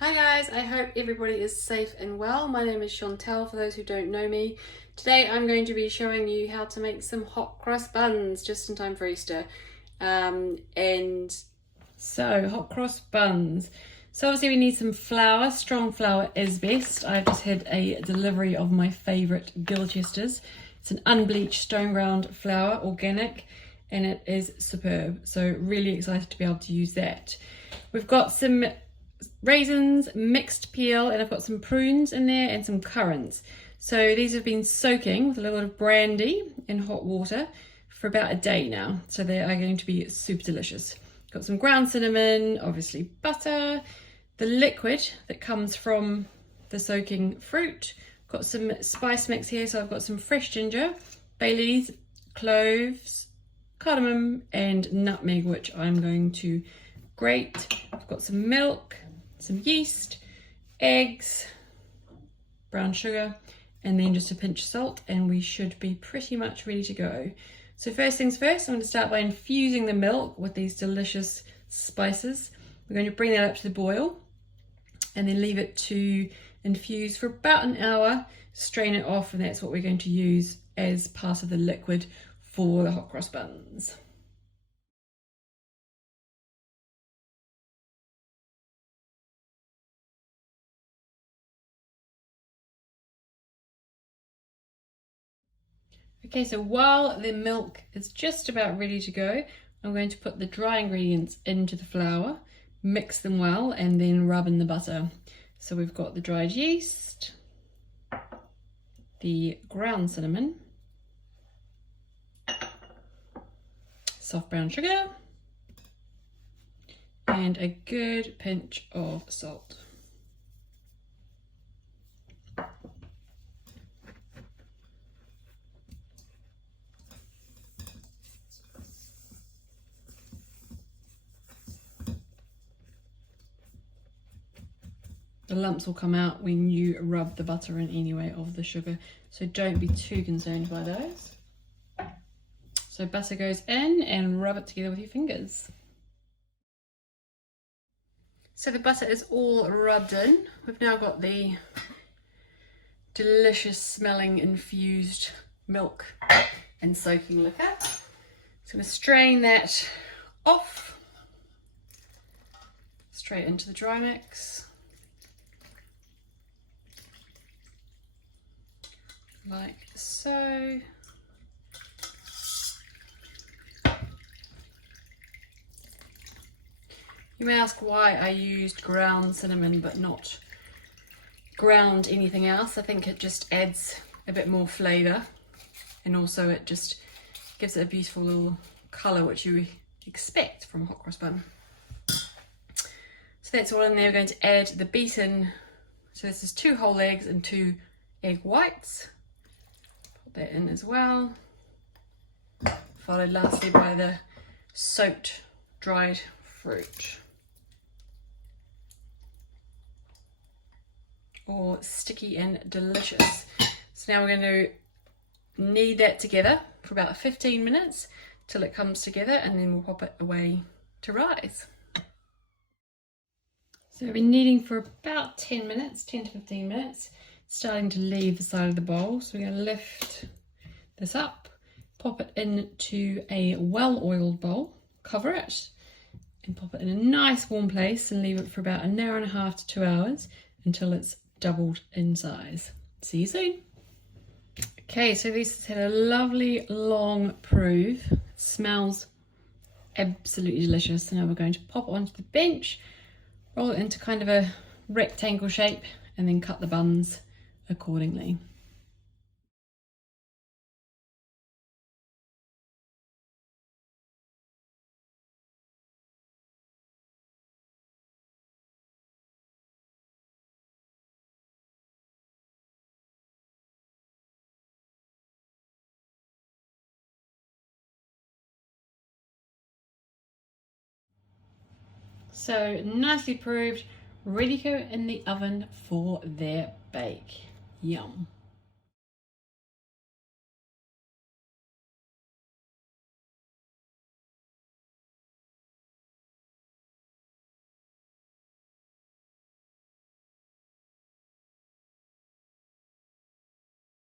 Hi guys, I hope everybody is safe and well. My name is Chantelle, for those who don't know me. Today I'm going to be showing you how to make some hot cross buns just in time for Easter. So hot cross buns. So obviously we need some flour. Strong flour is best. I've just had a delivery of my favourite Gilchesters. It's an unbleached stone ground flour, organic, and it is superb. So really excited to be able to use that. We've got some raisins, mixed peel, and I've got some prunes in there and some currants. So these have been soaking with a little bit of brandy in hot water for about a day now. So they are going to be super delicious. Got some ground cinnamon, obviously butter, the liquid that comes from the soaking fruit. Got some spice mix here, so I've got some fresh ginger, bay leaves, cloves, cardamom, and nutmeg, which I'm going to grate. I've got some milk, some yeast, eggs, brown sugar, and then just a pinch of salt, and we should be pretty much ready to go. So first things first, I'm going to start by infusing the milk with these delicious spices. We're going to bring that up to the boil and then leave it to infuse for about an hour, strain it off, and that's what we're going to use as part of the liquid for the hot cross buns. Okay, so while the milk is just about ready to go, I'm going to put the dry ingredients into the flour, mix them well, and then rub in the butter. So we've got the dried yeast, the ground cinnamon, soft brown sugar, and a good pinch of salt. The lumps will come out when you rub the butter in anyway of the sugar, so don't be too concerned by those. So butter goes in and rub it together with your fingers. So the butter is all rubbed in. We've now got the delicious smelling infused milk and soaking liquor. So I'm going to strain that off, straight into the dry mix. Like so. You may ask why I used ground cinnamon but not ground anything else. I think it just adds a bit more flavour, and also it just gives it a beautiful little colour which you expect from a hot cross bun. So that's all in there. We're going to add the beaten, so this is 2 whole eggs and 2 egg whites. Put that in as well, followed lastly by the soaked dried fruit. All sticky and delicious. So now we're going to knead that together for about 15 minutes till it comes together, and then we'll pop it away to rise. So we've been kneading for about 10 minutes, 10 to 15 minutes, starting to leave the side of the bowl. So we're going to lift this up, pop it into a well-oiled bowl, cover it, and pop it in a nice warm place and leave it for about an hour and a half to 2 hours until it's doubled in size. See you soon. Okay, so this has had a lovely long prove. It smells absolutely delicious. So now we're going to pop it onto the bench, roll it into kind of a rectangle shape, and then cut the buns accordingly. So nicely proved, ready to go in the oven for their bake. Yum.